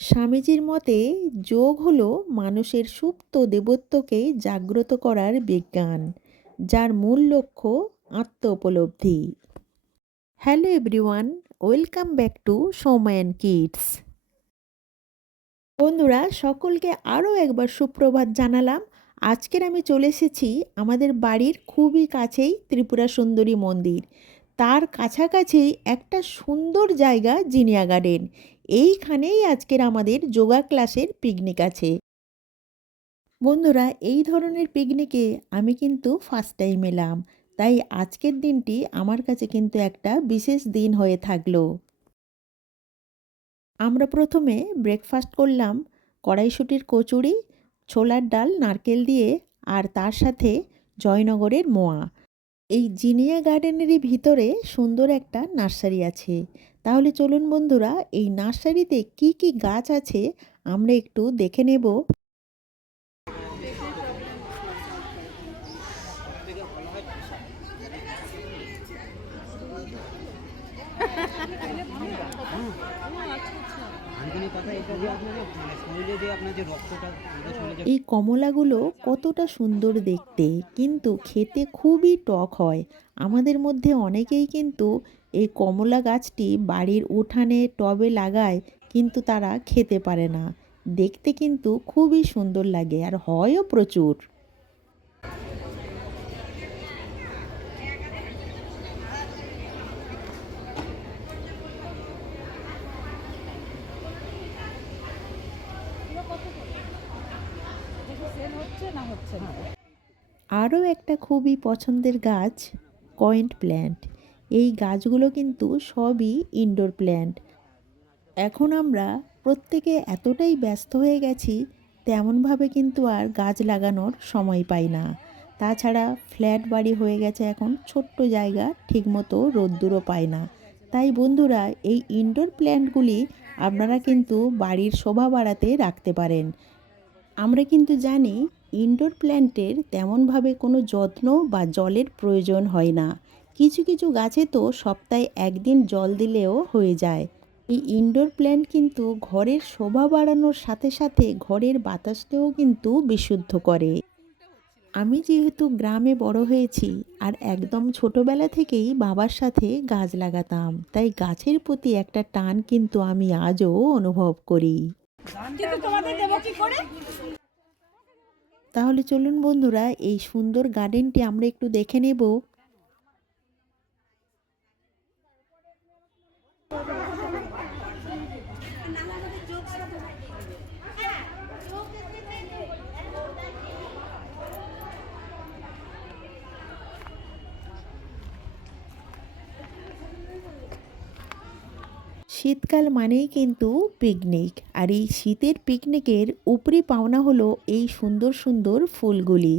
স্বামীজির মতে যোগ হলো মানুষের সুপ্ত দেবত্বকে জাগ্রত করার বিজ্ঞান, যার মূল লক্ষ্য আত্ম উপলব্ধি hello everyone, welcome back to Soman kids. বন্ধুরা, সকলকে আরও একবার সুপ্রভাত জানালাম। আজকের আমি চলে এসেছি আমাদের বাড়ির খুবই কাছেই ত্রিপুরা সুন্দরী মন্দির। তার কাছাকাছি একটা সুন্দর জায়গা জিনিয়া গার্ডেন এইখানেই আজকের আমাদের যোগা ক্লাসের পিকনিক আছে। বন্ধুরা, এই ধরনের পিকনিকে আমি কিন্তু ফার্স্ট টাইম এলাম, তাই আজকের দিনটি আমার কাছে কিন্তু একটা বিশেষ দিন হয়ে থাকল। আমরা প্রথমে ব্রেকফাস্ট করলাম, কড়াইশুটির কচুরি, ছোলার ডাল, নারকেল দিয়ে, আর তার সাথে জয়নগরের মোয়া। এই জিনিয়া গার্ডেনেরই ভিতরে সুন্দর একটা নার্সারি আছে। তাহলে চলুন বন্ধুরা, এই নার্সারিতে কি কি গাছ আছে আমরা একটু দেখে নেব আঙ্গুনি পাতা এটা দিয়ে আপনাকে মানে শরীরে যে আপনার যে রক্তটা পুরো শরীরে এই কমলাগুলো কতটা সুন্দর দেখতে, কিন্তু খেতে খুবই টক হয়। আমাদের মধ্যে অনেকেই কিন্তু এই কমলা গাছটি বাড়ির উঠানে, টবে লাগায়, কিন্তু তারা খেতে পারে না। দেখতে কিন্তু খুবই সুন্দর লাগে, আর হয়ও প্রচুর। আরও একটা খুবই পছন্দের গাছ কয়েন্ট প্ল্যান্ট এই গাছগুলো কিন্তু সবই ইনডোর প্ল্যান্ট এখন আমরা প্রত্যেকে এতটাই ব্যস্ত হয়ে গেছি, তেমনভাবে কিন্তু আর গাছ লাগানোর সময় পাই না। তাছাড়া ফ্ল্যাট বাড়ি হয়ে গেছে এখন, ছোট্ট জায়গা, ঠিকমতো রোদ্দুরও পায় না। তাই বন্ধুরা, এই ইনডোর প্ল্যান্টগুলি আপনারা কিন্তু বাড়ির শোভা বাড়াতে রাখতে পারেন। আমরা কিন্তু জানি ইনডোর প্ল্যান্টের তেমনভাবে কোনো যত্ন বা জলের প্রয়োজন হয় না। কিছু কিছু গাছে তো সপ্তাহে একদিন জল দিলেও হয়ে যায়। এই ইনডোর প্ল্যান্ট কিন্তু ঘরের শোভা বাড়ানোর সাথে সাথে ঘরের বাতাসকেও কিন্তু বিশুদ্ধ করে। আমি যেহেতু গ্রামে বড় হয়েছি আর একদম ছোটবেলা থেকেই বাবার সাথে গাছ লাগাতাম, তাই গাছের প্রতি একটা টান কিন্তু আমি আজও অনুভব করি। তাহলে চলুন বন্ধুরা এই সুন্দর গার্ডেনটি আমরা একটু দেখে নেব। শীতকাল মানেই কিন্তু পিকনিক আর এই শীতের পিকনিকের উপরি পাওনা হলো এই সুন্দর সুন্দর ফুলগুলি।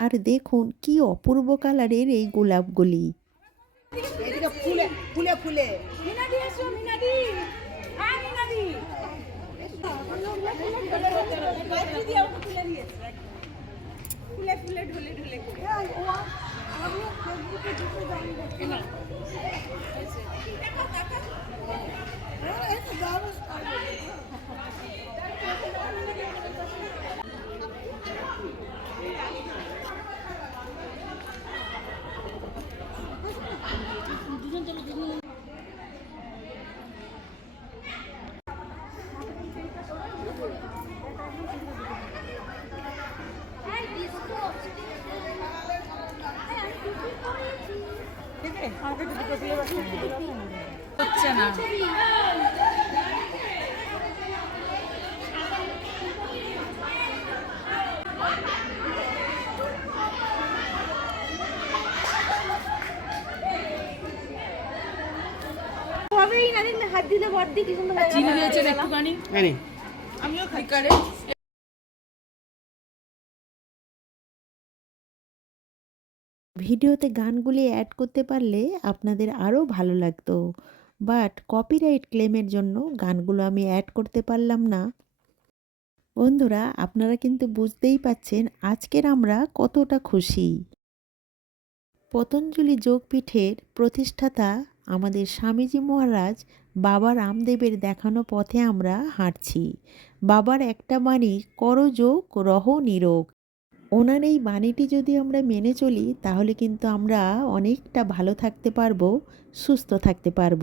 আর দেখুন কি অপূর্ব কালারের এই গোলাপগুলি। ফুলে ফুলে ফুলে। ফুলে ফুলে ঢলে ঢলে করে হচ্ছে না হবেই না হাত দিলে ভর দিয়ে কি সুন্দর চিনি দিয়েছেন একটুখানি নে, আমিও খাইকারে ভিডিওতে গানগুলি অ্যাড করতে পারলে আপনাদের আরও ভালো লাগতো। বাট কপিরাইট ক্লেমের জন্য গানগুলো আমি অ্যাড করতে পারলাম না। বন্ধুরা, আপনারা কিন্তু বুঝতেই পাচ্ছেন আজকের আমরা কতটা খুশি। পতঞ্জলি যোগপীঠের প্রতিষ্ঠাতা আমাদের স্বামীজি মহারাজ বাবা রামদেবের দেখানো পথে আমরা হাঁটছি। বাবার একটা বাণী করযোগ রহ নিরোগ। ওনার এই বাণীটি যদি আমরা মেনে চলি, তাহলে কিন্তু আমরা অনেকটা ভালো থাকতে পারব, সুস্থ থাকতে পারব।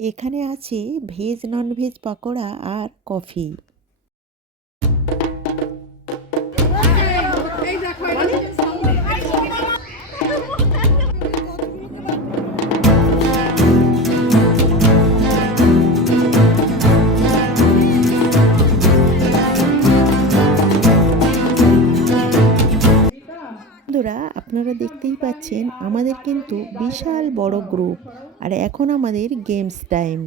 এখানে আছে ভেজ, ননভেজ, পকোড়া আর কফি। আপনারা দেখতেই পাচ্ছেন, আমাদের কিন্তু বিশাল বড় গ্রুপ আর এখন আমাদের গেমস টাইম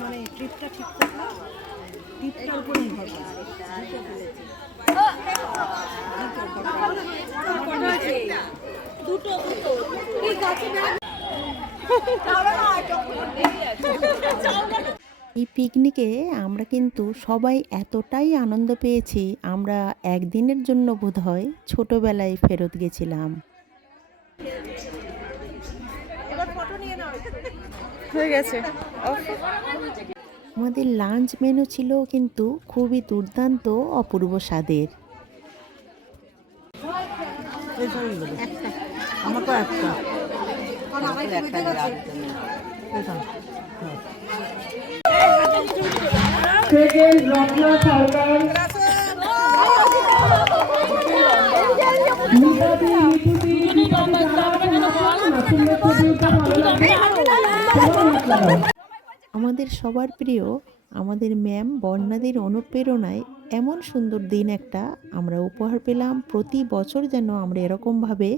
মানে ট্রিপটা ঠিক করে এই পিকনিকে আমরা কিন্তু সবাই এতটাই আনন্দ পেয়েছি আমরা একদিনের জন্য বোধহয় ছোটবেলায় ফেরত গেছিলাম। হয়ে গেছে। আমাদের লাঞ্চ মেনু ছিল কিন্তু খুবই দুর্দান্ত অপূর্ব স্বাদের। আমাকে একটা। আমাদের সবার প্রিয়, আমাদের ম্যাম বর্ণাদের অনুপ্রেরণায় এমন সুন্দর দিন একটা আমরা উপহার পেলাম। প্রতি বছর যেন আমরা এরকমভাবে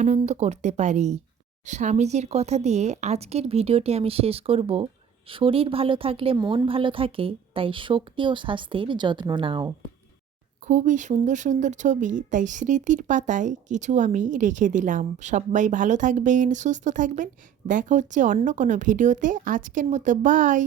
আনন্দ করতে পারি। স্বামীজির কথা দিয়ে আজকের ভিডিওটি আমি শেষ করব। শরীর ভালো থাকলে মন ভালো থাকে, তাই শক্তি ও স্বাস্থ্যের যত্ন নাও। খুবই সুন্দর সুন্দর ছবি, তাই স্মৃতির পাতায় কিছু আমি রেখে দিলাম। সবাই ভালো থাকবেন, সুস্থ থাকবেন। দেখা হচ্ছে অন্য কোনো ভিডিওতে। আজকের মতো বাই